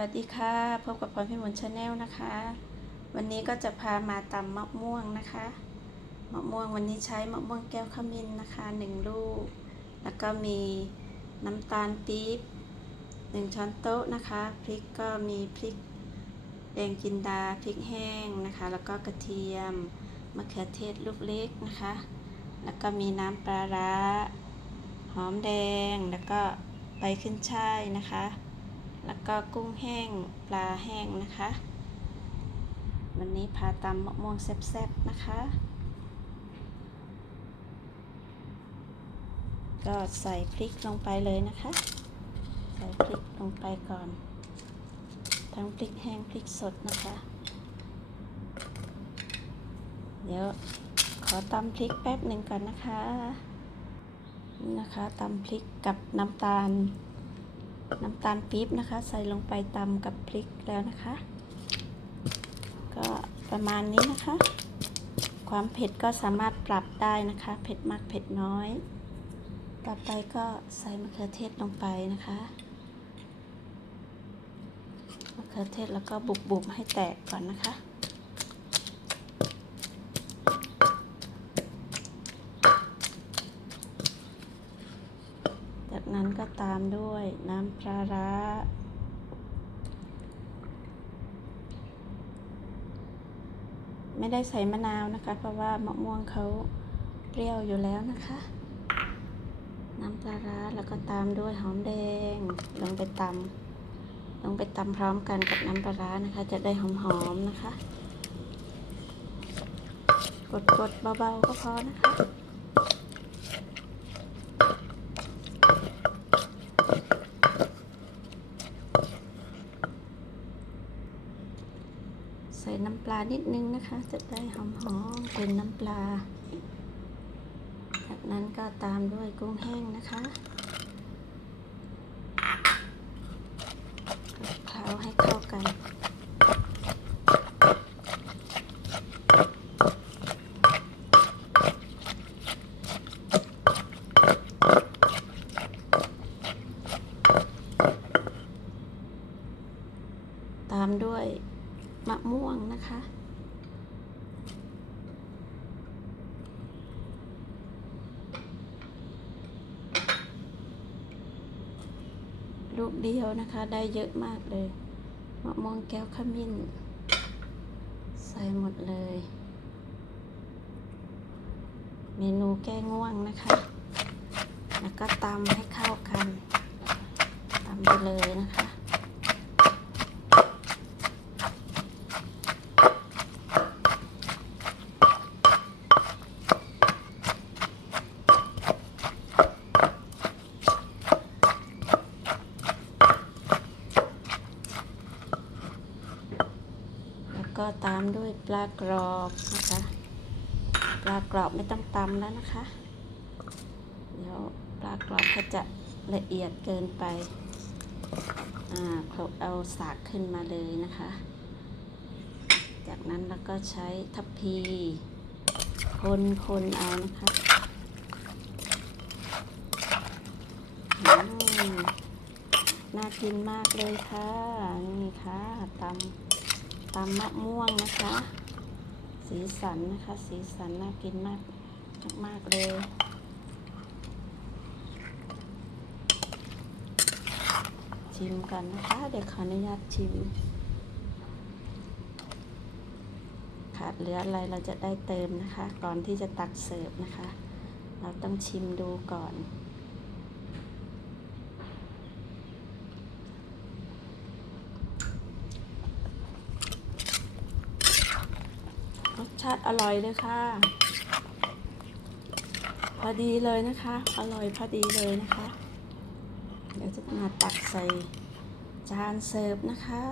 วัสดีค่ะ พบกับพรพิมลชาแนลนะคะ วันนี้ก็จะพามาตำมะม่วงนะคะมะม่วงวันนี้ใช้มะม่วงแก้วขมิ้นนะคะหนึ่งลูก แล้วก็มีน้ำตาลปี๊บหนึ่งช้อนโต๊ะนะคะ พริกก็มีพริกแดงจินดาพริกแห้งนะคะ แล้วก็กระเทียมมะเขือเทศลูกเล็กนะคะ แล้วก็มีน้ำปลาร้าหอมแดงแล้วก็ใบขึ้นช่ายนะคะ แล้วก็กุ้งแห้งปลาแห้งนะคะ วันนี้พาตำมะม่วงแซ่บๆนะคะ ก็ใส่พริกลงไปเลยนะคะ ใส่พริกลงไปก่อน ทั้งพริกแห้งพริกสดนะคะ เดี๋ยวขอตำพริกแป๊บหนึ่งก่อนนะคะ นะคะตำพริกกับน้ำตาล น้ำตาลปี๊บนะคะ ใส่ลงไปตำกับพริกแล้วนะคะ ก็ประมาณนี้นะคะ ความเผ็ดก็สามารถปรับได้นะคะ เผ็ดมากเผ็ดน้อย ต่อไปก็ใส่มะเขือเทศลงไปนะคะมะเขือเทศแล้วก็บุบๆให้แตกก่อนนะคะ ตามด้วยน้ำปลาร้า ไม่ได้ใส่มะนาวนะคะ เพราะว่ามะม่วงเขาเปรี้ยวอยู่แล้วนะคะ น้ำปลาร้าแล้วก็ตามด้วยหอมแดง ลงไปตำลงไปตำพร้อมกันกับน้ำปลาร้านะคะ จะได้หอมๆนะคะ กดๆเบาๆก็พอนะคะ ใส่น้ำปลานิดนึงนะคะ จะได้หอมๆเป็นน้ำปลา จากนั้นก็ตามด้วยกุ้งแห้งนะคะคลุกเคล้าให้เข้ากัน ตามด้วยมะม่วง นะคะลูกเดียวนะคะ ได้เยอะมากเลยมะม่วงแก้วขมิ้น ใส่หมดเลย เมนูแก้ง่วงนะคะ แล้วก็ตำให้เข้ากันตำไปเลยนะคะ แล้ว ก็ตามด้วยปลากรอบนะคะ ปลากรอบไม่ต้องตำแล้วนะคะ เดี๋ยวปลากรอบก็จะละเอียดเกินไป อ่าโขลกเอาสากขึ้นมาเลยนะคะ จากนั้นเราก็ใช้ทัพพี คนคนเอานะคะน่ากินมากเลยค่ะ นี่ค่ะตำ ตำมะม่วงนะคะ สีสันนะคะ สีสันน่ากินมากมากเลย ชิมกันนะคะ เดี๋ยวขออนุญาตชิม ขาดเหลืออะไรเราจะได้เติมนะคะ ก่อนที่จะตักเสิร์ฟนะคะ เราต้องชิมดูก่อน รส ชาติอร่อยเลยค่ะ พอดีเลยนะคะ อร่อยพอดีเลยนะคะ เดี๋ยวจะมาตักใส่จานเสิร์ฟนะคะ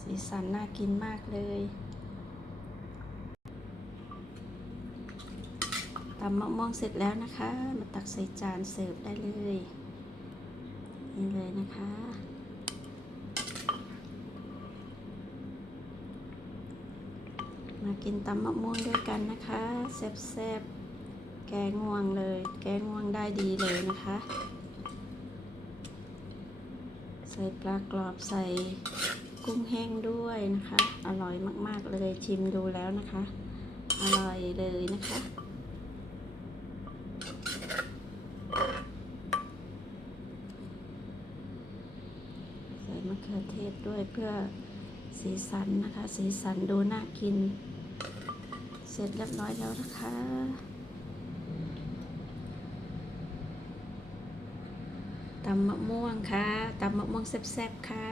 สีสันน่ากินมากเลยตำมะม่วงเสร็จแล้วนะคะ มาตักใส่จานเสิร์ฟได้เลย นี่เลยนะคะ มากินตำมะม่วงด้วยกันนะคะแซ่บๆแกงง่วงเลย แกงง่วงได้ดีเลยนะคะ ใส่ปลากรอบใส่กุ้งแห้งด้วยนะคะ อร่อยมากๆเลยชิมดูแล้วนะคะ อร่อยเลยนะคะใส่มะเขือเทศด้วยเพื่อสีสันนะคะ สีสันดูน่ากิน เสร็จเรียบร้อยแล้วนะคะ ตำมะม่วงค่ะ ตำมะม่วงแซ่บๆค่ะ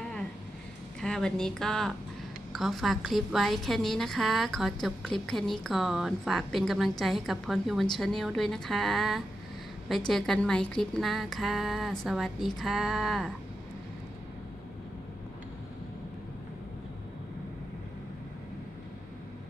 ค่ะวันนี้ก็ขอฝากคลิปไว้แค่นี้นะคะ ขอจบคลิปแค่นี้ก่อน ฝากเป็นกำลังใจให้กับพรพิมลชาแนลด้วยนะคะไว้เจอกันใหม่คลิปหน้าค่ะ สวัสดีค่ะ